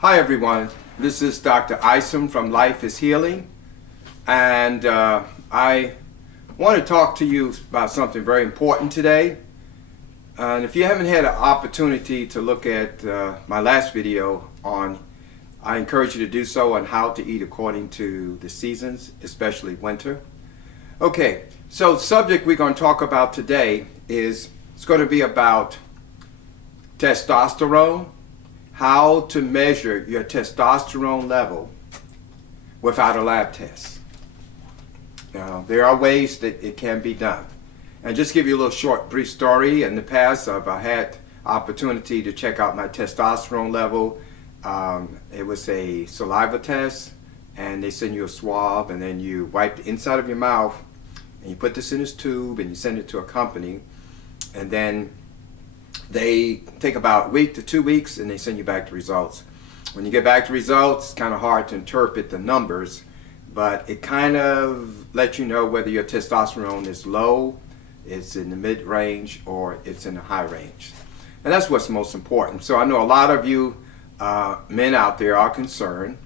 Hi everyone, this is Dr. Isom from Life is Healing, and I want to talk to you about something very important today. And if you haven't had an opportunity to look at my last video I encourage you to do so, on how to eat according to the seasons, especially winter. Okay, so the subject we're going to talk about today it's going to be about testosterone, how to measure your testosterone level without a lab test. Now, there are ways that it can be done. And just give you a little short, brief story. In the past, I've had opportunity to check out my testosterone level. It was a saliva test, and they send you a swab, and then you wipe the inside of your mouth, and you put this in this tube, and you send it to a company, and then they take about a week to 2 weeks, and they send you back the results. When you get back the results, it's kind of hard to interpret the numbers, but it kind of lets you know whether your testosterone is low, it's in the mid-range, or it's in the high range. And that's what's most important. So I know a lot of you men out there are concerned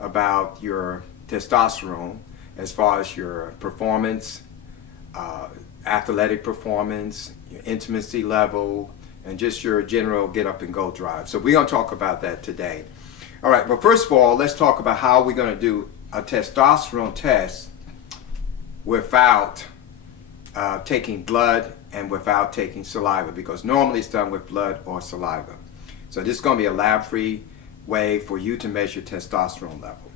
about your testosterone as far as your performance, athletic performance, your intimacy level, and just your general get up and go drive. So we're going to talk about that today. All right, but first of all, let's talk about how we're going to do a testosterone test without taking blood and without taking saliva, because normally it's done with blood or saliva. So this is going to be a lab-free way for you to measure testosterone level.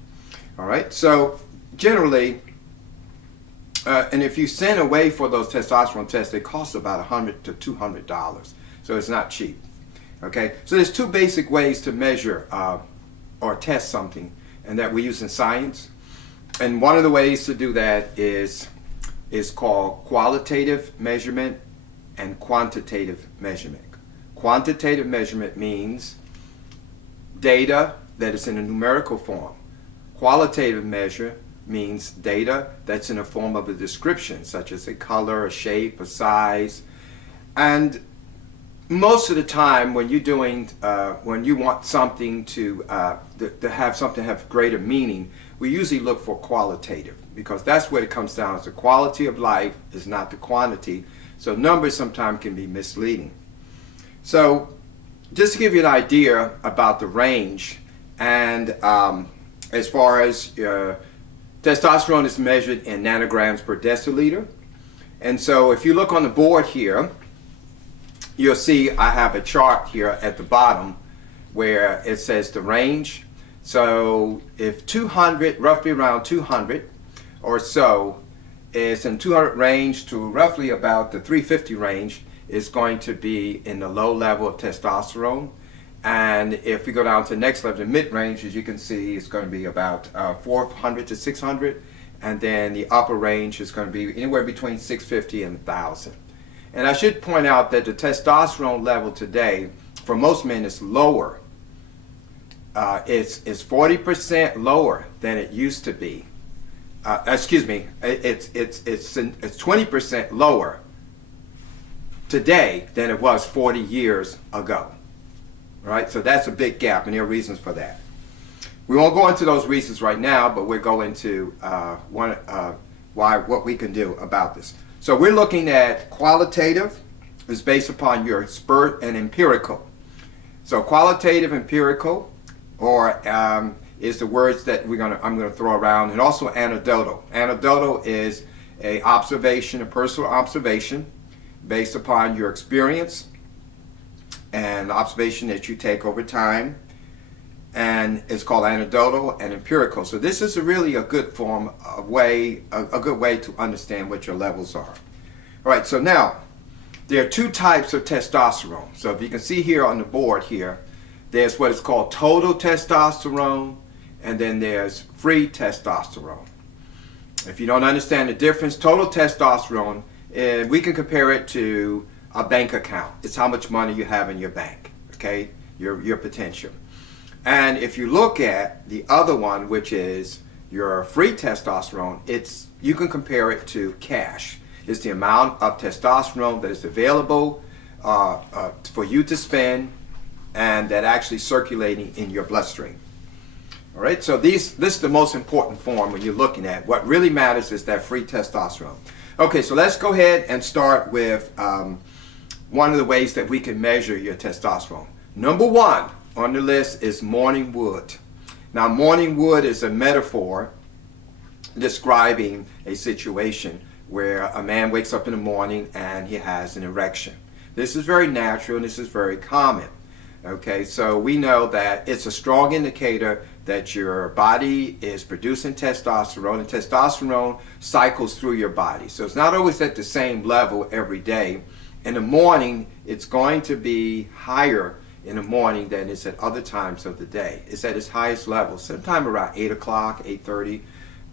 All right, so generally, and if you send away for those testosterone tests, they cost about $100 to $200. So it's not cheap. Okay, so there's two basic ways to measure or test something, and that we use in science. And one of the ways to do that is called qualitative measurement and quantitative measurement. Quantitative measurement means data that is in a numerical form. Qualitative measure means data that's in a form of a description, such as a color, a shape, a size. And most of the time when you're doing, when you want something to have greater meaning, we usually look for qualitative, because that's what it comes down to. The quality of life is not the quantity. So numbers sometimes can be misleading. So just to give you an idea about the range, and as far as testosterone is measured in nanograms per deciliter. And so if you look on the board here, you'll see I have a chart here at the bottom where it says the range. So if 200, roughly around 200 or so, is in 200 range to roughly about the 350 range, is going to be in the low level of testosterone. And if we go down to the next level, the mid-range, as you can see, is going to be about 400 to 600. And then the upper range is going to be anywhere between 650 and 1,000. And I should point out that the testosterone level today, for most men, is lower. It's 40% lower than it used to be. Excuse me, it's 20% lower today than it was 40 years ago. Right? So that's a big gap, and there are reasons for that. We won't go into those reasons right now, but we'll go into what we can do about this. So we're looking at qualitative, is based upon your spurt, and empirical. So qualitative, empirical, or is the words that I'm going to throw around, and also anecdotal. Anecdotal is a personal observation based upon your experience and observation that you take over time, and it's called anecdotal and empirical. So this is really a good a good way to understand what your levels are. All right, so now there are two types of testosterone. So if you can see here on the board here, there's what is called total testosterone, and then there's free testosterone. If you don't understand the difference, total testosterone, we can compare it to a bank account. It's how much money you have in your bank, okay? Your potential. And if you look at the other one, which is your free testosterone, you can compare it to cash. It's the amount of testosterone that is available for you to spend and that actually circulating in your bloodstream. All right, so this is the most important form when you're looking at. What really matters is that free testosterone. Okay, so let's go ahead and start with one of the ways that we can measure your testosterone. Number one on the list is morning wood. Now, morning wood is a metaphor describing a situation where a man wakes up in the morning and he has an erection. This is very natural and this is very common. Okay, so we know that it's a strong indicator that your body is producing testosterone, and testosterone cycles through your body. So it's not always at the same level every day. In the morning, it's going to be higher in the morning than it's at other times of the day. It's at its highest level, sometime around 8 o'clock, 8:30.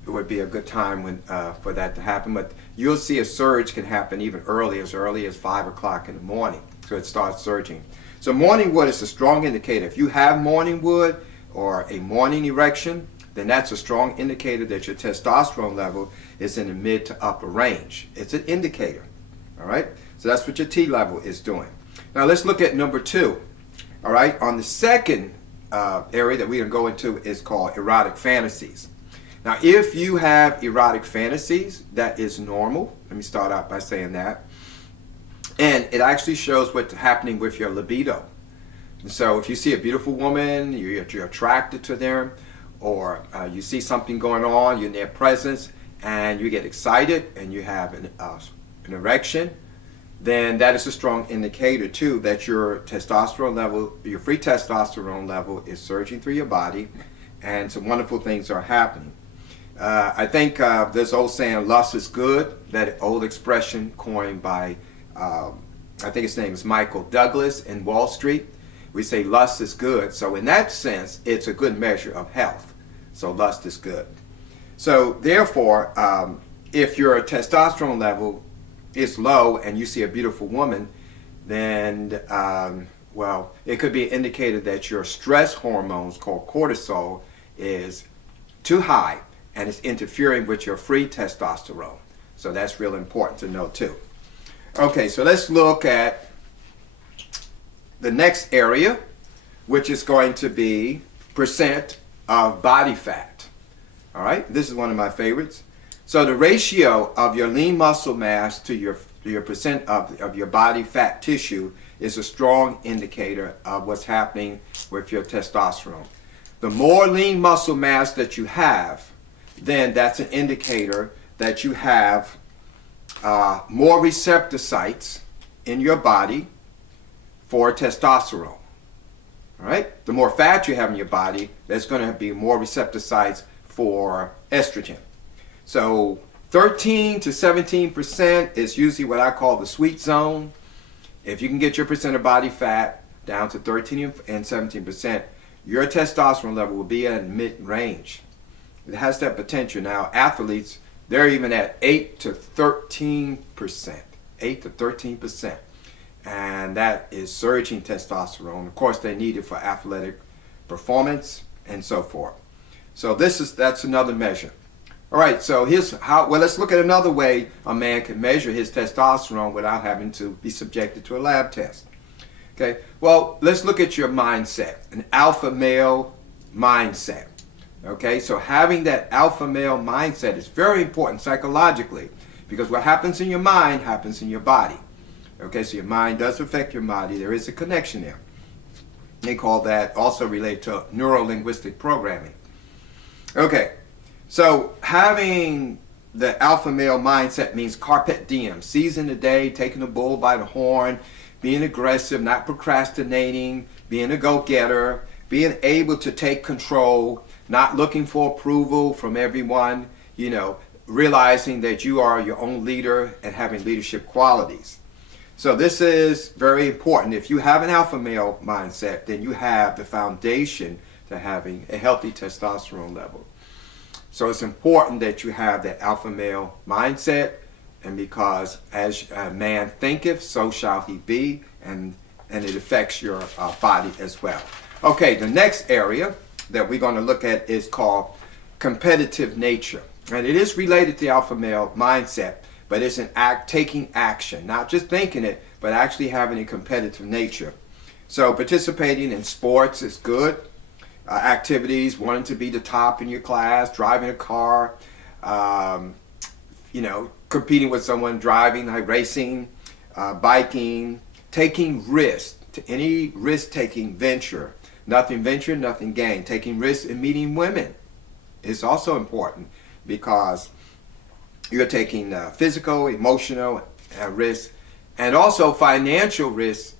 It would be a good time for that to happen. But you'll see a surge can happen even early as 5 o'clock in the morning. So it starts surging. So morning wood is a strong indicator. If you have morning wood or a morning erection, then that's a strong indicator that your testosterone level is in the mid to upper range. It's an indicator. All right? So that's what your T level is doing. Now let's look at number two. All right? On the second area that we're going to go into is called erotic fantasies. Now, if you have erotic fantasies, that is normal. Let me start out by saying that. And it actually shows what's happening with your libido. So if you see a beautiful woman, you're attracted to them, or you see something going on, you're in their presence, and you get excited and you have an erection, then that is a strong indicator too that your testosterone level, your free testosterone level is surging through your body and some wonderful things are happening. I think this old saying, lust is good, that old expression coined by, I think his name is Michael Douglas in Wall Street. We say lust is good. So in that sense, it's a good measure of health. So lust is good. So therefore, if your testosterone level is low and you see a beautiful woman, then, well, it could be an indicator that your stress hormones called cortisol is too high and it's interfering with your free testosterone. So that's real important to know too. Okay, so let's look at the next area, which is going to be percent of body fat. All right, this is one of my favorites. So the ratio of your lean muscle mass to your percent of your body fat tissue is a strong indicator of what's happening with your testosterone. The more lean muscle mass that you have, then that's an indicator that you have more receptor sites in your body for testosterone. All right? The more fat you have in your body, there's going to be more receptor sites for estrogen. So 13 to 17% is usually what I call the sweet zone. If you can get your percent of body fat down to 13 and 17%, your testosterone level will be in mid-range. It has that potential. Now, athletes, they're even at 8 to 13%. 8 to 13%. And that is surging testosterone. Of course, they need it for athletic performance and so forth. So that's another measure. All right, so let's look at another way a man can measure his testosterone without having to be subjected to a lab test. Okay, well, let's look at your mindset, an alpha male mindset. Okay, so having that alpha male mindset is very important psychologically, because what happens in your mind happens in your body. Okay, so your mind does affect your body. There is a connection there. They call that also related to neuro-linguistic programming. Okay, so having the alpha male mindset means carpe diem, seizing the day, taking the bull by the horn, being aggressive, not procrastinating, being a go-getter, being able to take control, not looking for approval from everyone, realizing that you are your own leader and having leadership qualities. So this is very important. If you have an alpha male mindset, then you have the foundation to having a healthy testosterone level. So it's important that you have that alpha male mindset, and because as a man thinketh, so shall he be, and it affects your body as well. Okay, the next area that we're going to look at is called competitive nature. And it is related to the alpha male mindset, but it's an taking action, not just thinking it, but actually having a competitive nature. So participating in sports is good. Activities, wanting to be the top in your class, driving a car, competing with someone, driving, like racing, biking, taking risks, to any risk-taking venture. Nothing venture, nothing gain. Taking risks in meeting women is also important because you're taking physical, emotional risks, and also financial risks,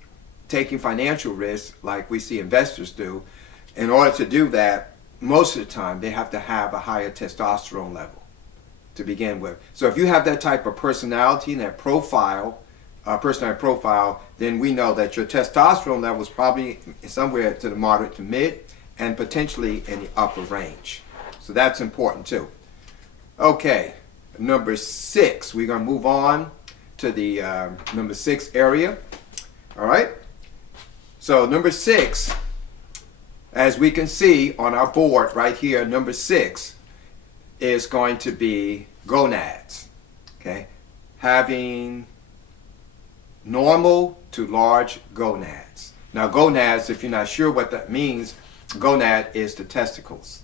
taking financial risks like we see investors do. In order to do that, most of the time they have to have a higher testosterone level to begin with. So if you have that type of personality and that profile, personality profile, then we know that your testosterone level is probably somewhere to the moderate to mid and potentially in the upper range. So that's important too. Okay, number 6. We're going to move on to the number 6 area. All right. So number 6, as we can see on our board right here, number 6 is going to be gonads. Okay, having normal to large gonads. Now gonads, if you're not sure what that means, gonad is the testicles.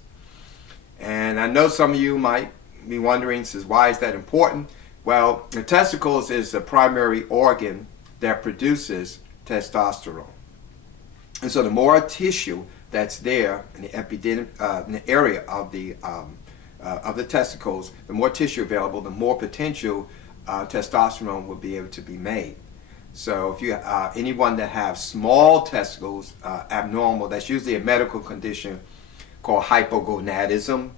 And I know some of you might be wondering, says, why is that important? Well, the testicles is the primary organ that produces testosterone. And so the more tissue that's there in the in the area of the testicles, the more tissue available, the more potential testosterone will be able to be made. So if you anyone that have small testicles, abnormal, that's usually a medical condition called hypogonadism,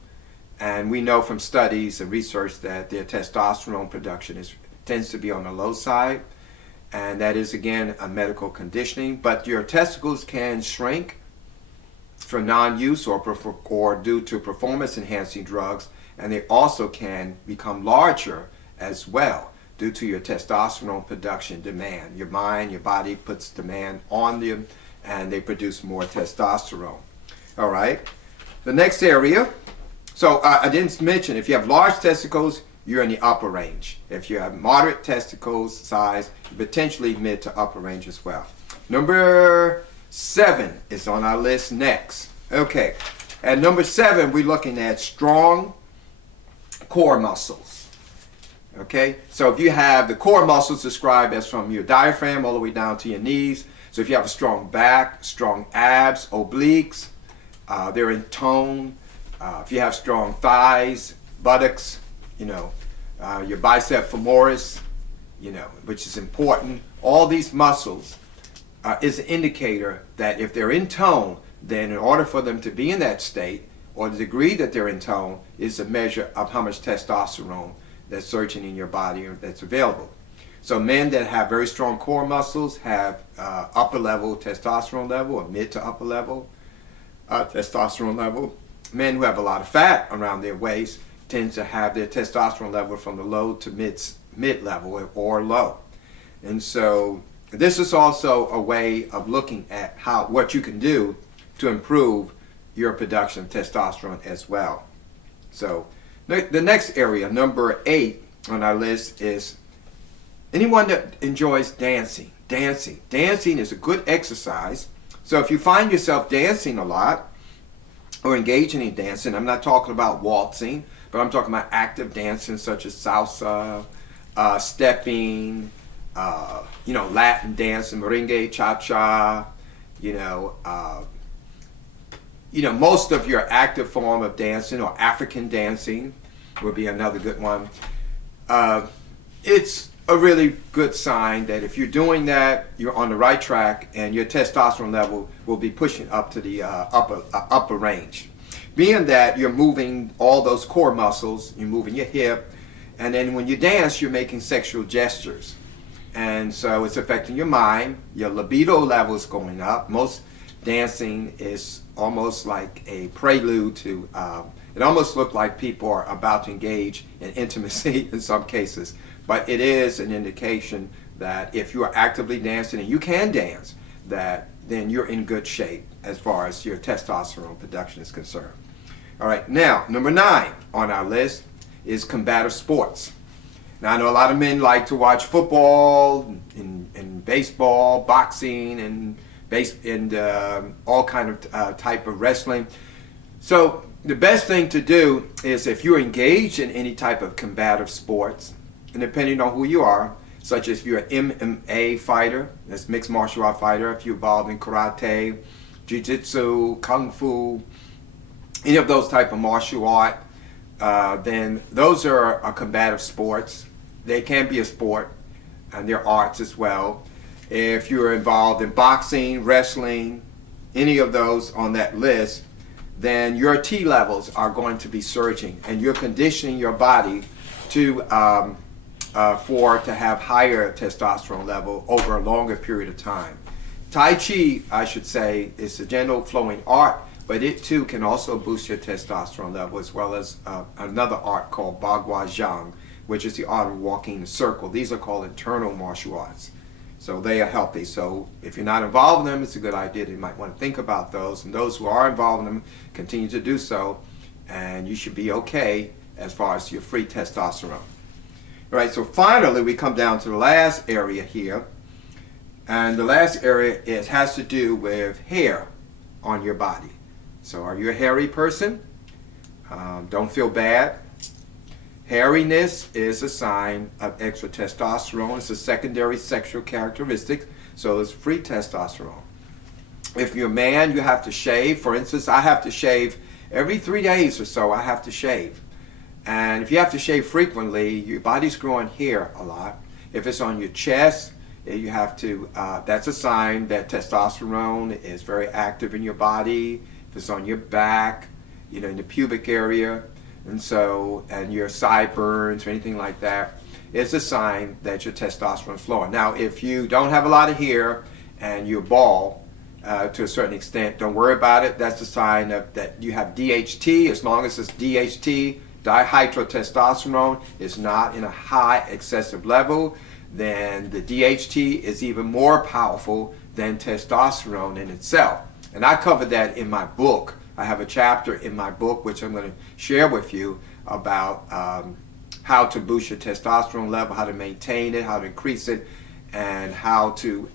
and we know from studies and research that their testosterone production tends to be on the low side, and that is again a medical conditioning. But your testicles can shrink for non-use or due to performance-enhancing drugs, and they also can become larger as well due to your testosterone production demand. Your mind, your body puts demand on them, and they produce more testosterone. All right. The next area. So I didn't mention, if you have large testicles, you're in the upper range. If you have moderate testicles size, potentially mid to upper range as well. Number 7 is on our list next. Okay. At number 7, we're looking at strong core muscles. Okay, so if you have the core muscles described as from your diaphragm all the way down to your knees, so if you have a strong back, strong abs, obliques, they're in tone. If you have strong thighs, buttocks, your bicep femoris, which is important. All these muscles is an indicator that if they're in tone, then in order for them to be in that state, or the degree that they're in tone, is a measure of how much testosterone that's surging in your body or that's available. So men that have very strong core muscles have upper level testosterone level or mid to upper level testosterone level. Men who have a lot of fat around their waist tend to have their testosterone level from the low to mid level or low. And so this is also a way of looking at what you can do to improve your production of testosterone as well. So the next area, number 8 on our list, is anyone that enjoys dancing. Dancing is a good exercise. So if you find yourself dancing a lot or engaging in dancing, I'm not talking about waltzing, but I'm talking about active dancing such as salsa, stepping, Latin dancing, merengue, cha-cha, most of your active form of dancing, or African dancing would be another good one. It's a really good sign that if you're doing that, you're on the right track and your testosterone level will be pushing up to the upper range. Being that you're moving all those core muscles, you're moving your hip, and then when you dance, you're making sexual gestures. And so it's affecting your mind, your libido level is going up. Most dancing is almost like a prelude to, it almost looks like people are about to engage in intimacy in some cases. But it is an indication that if you are actively dancing, and you can dance, then you're in good shape as far as your testosterone production is concerned. All right, now, number 9 on our list is combative sports. Now, I know a lot of men like to watch football and baseball, boxing, and based in all kind of type of wrestling. So the best thing to do is, if you're engaged in any type of combative sports, and depending on who you are, such as if you're an MMA fighter, that's mixed martial art fighter, if you're involved in karate, jiu-jitsu, kung fu, any of those type of martial art, then those are combative sports. They can be a sport, and they're arts as well. If you're involved in boxing, wrestling, any of those on that list, then your T levels are going to be surging, and you're conditioning your body to to have higher testosterone level over a longer period of time. Tai Chi, I should say, is a gentle flowing art, but it too can also boost your testosterone level, as well as another art called Bagua Zhang, which is the art of walking in a circle. These are called internal martial arts. So they are healthy. So if you're not involved in them, it's a good idea that you might want to think about those. And those who are involved in them, continue to do so. And you should be okay as far as your free testosterone. All right, so finally we come down to the last area here. And the last area has to do with hair on your body. So are you a hairy person? Don't feel bad. Hairiness is a sign of extra testosterone. It's a secondary sexual characteristic, so it's free testosterone. If you're a man, you have to shave. For instance, I have to shave every 3 days or so. I have to shave. And if you have to shave frequently, your body's growing hair a lot. If it's on your chest, you have to, that's a sign that testosterone is very active in your body. If it's on your back, in the pubic area, and your sideburns or anything like that, it's a sign that your testosterone is flowing. Now, if you don't have a lot of hair and you're bald to a certain extent, don't worry about it. That's a sign that you have DHT. As long as it's DHT, dihydrotestosterone, is not in a high excessive level, then the DHT is even more powerful than testosterone in itself. And I covered that in my book. I have a chapter in my book which I'm going to share with you about how to boost your testosterone level, how to maintain it, how to increase it, and how to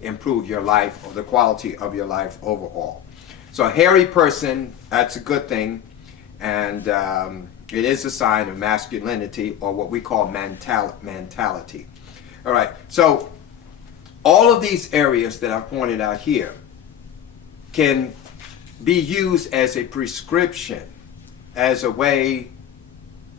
improve your life, or the quality of your life overall. So a hairy person, that's a good thing, and it is a sign of masculinity, or what we call mentality. All right, so all of these areas that I've pointed out here can be used as a prescription, as a way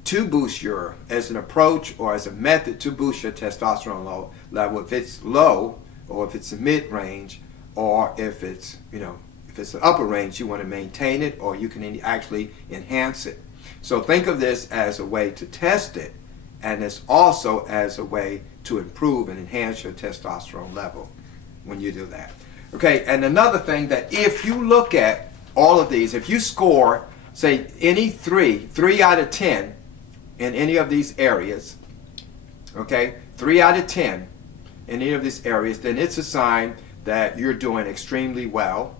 to boost as an approach or as a method to boost your testosterone level. If it's low, or if it's a mid-range, or if it's, if it's an upper range, you want to maintain it, or you can actually enhance it. So think of this as a way to test it, and it's also as a way to improve and enhance your testosterone level when you do that. Okay, and another thing, that if you look at all of these, if you score, say, any 3 out of 10 in any of these areas, okay, 3 out of 10 in any of these areas, then it's a sign that you're doing extremely well,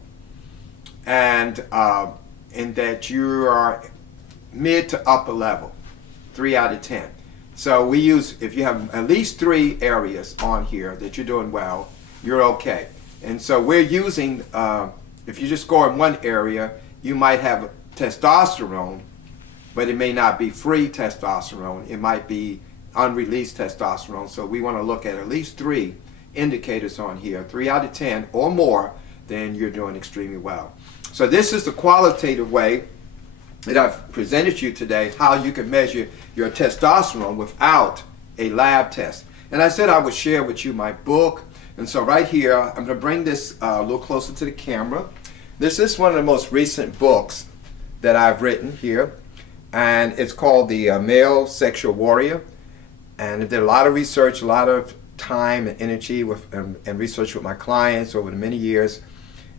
and that you are mid to upper level, 3 out of 10. So we use, if you have at least 3 areas on here that you're doing well, you're okay. And so we're using, if you just score in one area, you might have testosterone, but it may not be free testosterone. It might be unreleased testosterone. So we want to look at least 3 indicators on here, 3 out of 10 or more, then you're doing extremely well. So this is the qualitative way that I've presented you today, how you can measure your testosterone without a lab test. And I said I would share with you my book. And so right here, I'm going to bring this a little closer to the camera. This is one of the most recent books that I've written here, and it's called The Male Sexual Warrior. And I did a lot of research, a lot of time and energy and research with my clients over the many years.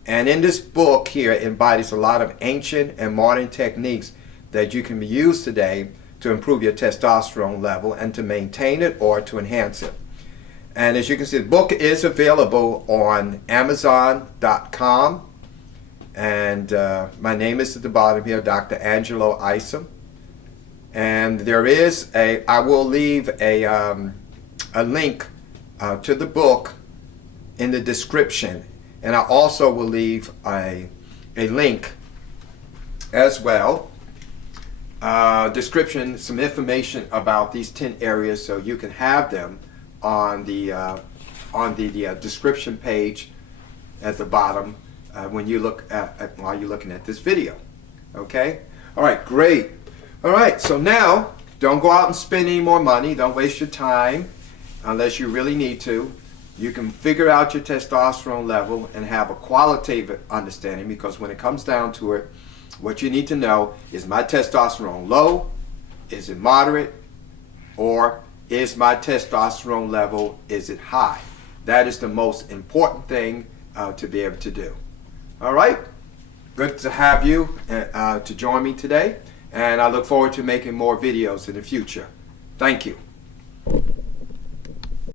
And in this book here, it embodies a lot of ancient and modern techniques that you can use today to improve your testosterone level and to maintain it or to enhance it. And as you can see, the book is available on Amazon.com. And my name is at the bottom here, Dr. Angelo Isom. And there is I will leave a link to the book in the description. And I also will leave a link as well, description, some information about these 10 areas, so you can have them on the description page at the bottom when you look at while you're looking at this video. Okay? All right, great. All right, so now don't go out and spend any more money. Don't waste your time unless you really need to. You can figure out your testosterone level and have a qualitative understanding, because when it comes down to it, what you need to know is, my testosterone low, is it moderate, or is my testosterone level, is it high? That is the most important thing to be able to do. All right? Good to have you to join me today, and I look forward to making more videos in the future. Thank you.